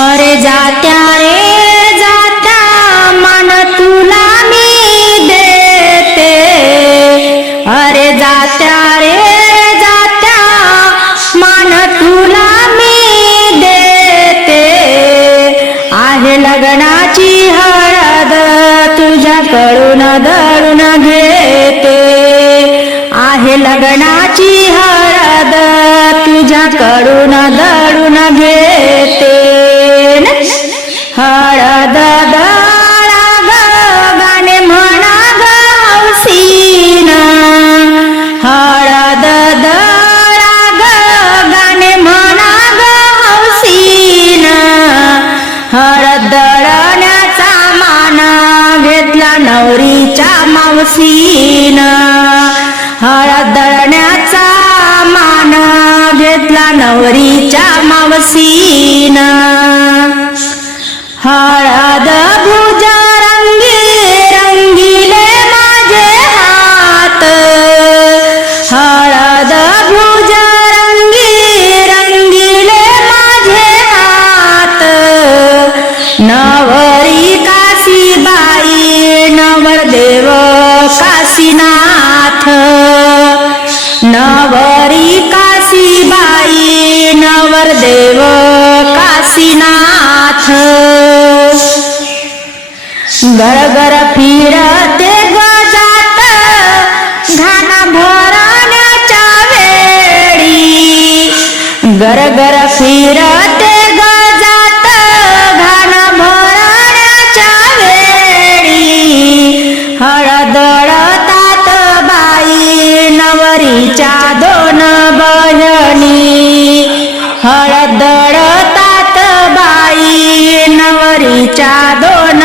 अरे जात्या रे जात्या मन तुला मी देते. अरे जात्या रे जात्या मन तुला मी देते. आहे लग्नाची हळद तुझ्याकडून दळून घेते. आहे लग्नाची हळद नवरीच्या मावसीना. हळद देव काशीनाथ. गरगर फिरते गजात घाण भरण्याच्या वेळी. गरगर फिरते गजात घाण भरण्याच्या वेळी. हळदळतात बाई नवरीच्या दोन बहिणी. हळदळतात बाई नवरीच्या दोन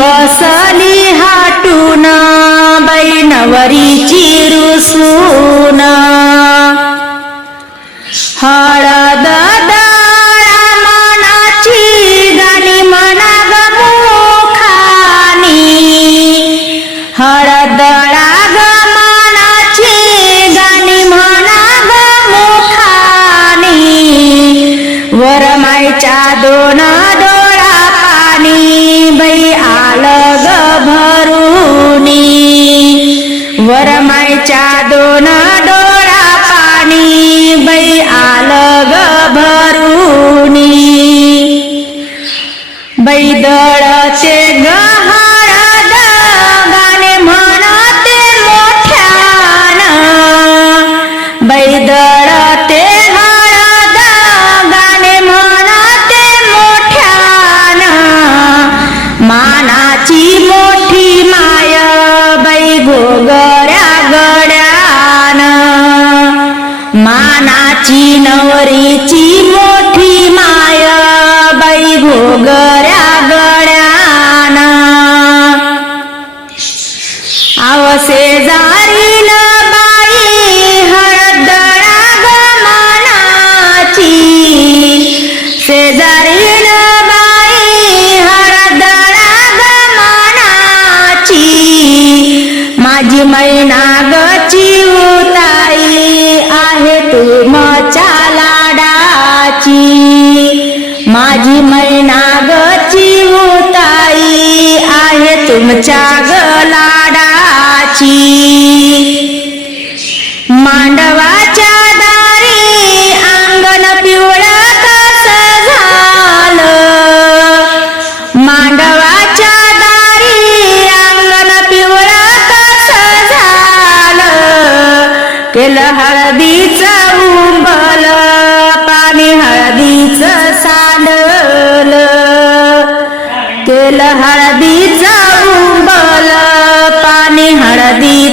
बसली हाटून बैनवरीची मानाची मोठी माय बाई घोगऱ्या गड्यान मानाची नवरीची मोठी माय बाई घोगऱ्या गड्यान आवसे जा माझी मैना गची उताई Adi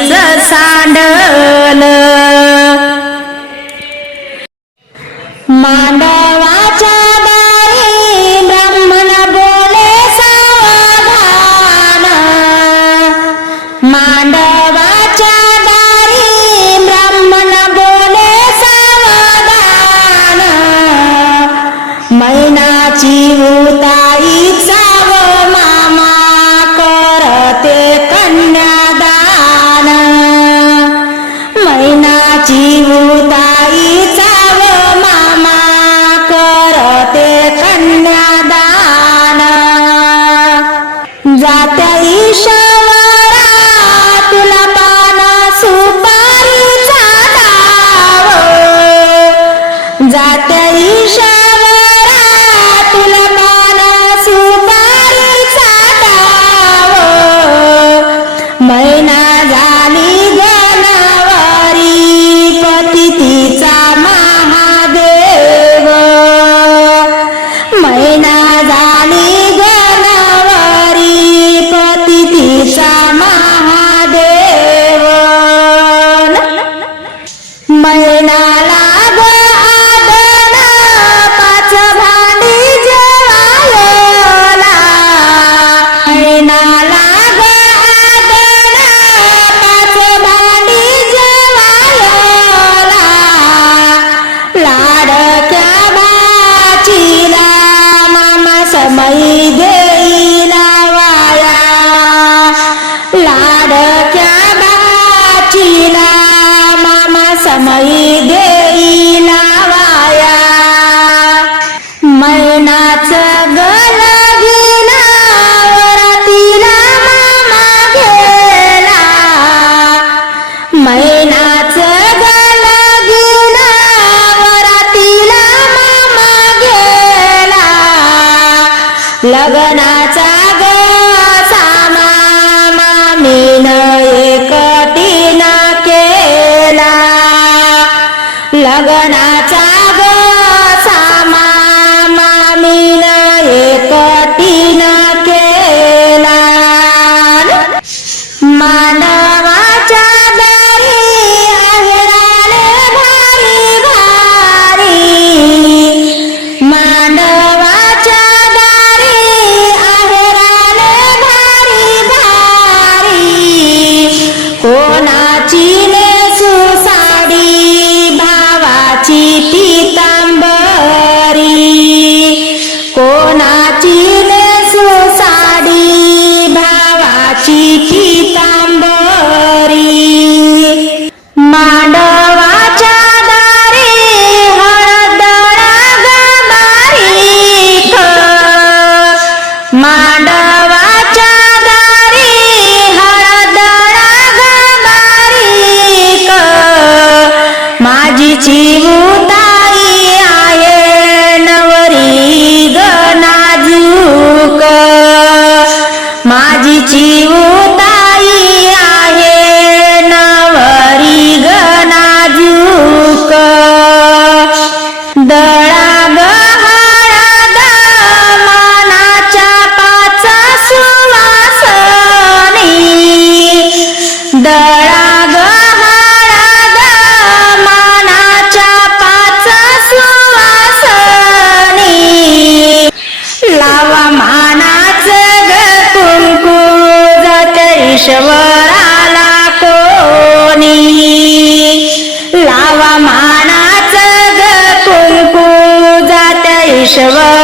काही देईना वाया लाडक्या मामा समयी देईना वाया मैना ಕೇಶವ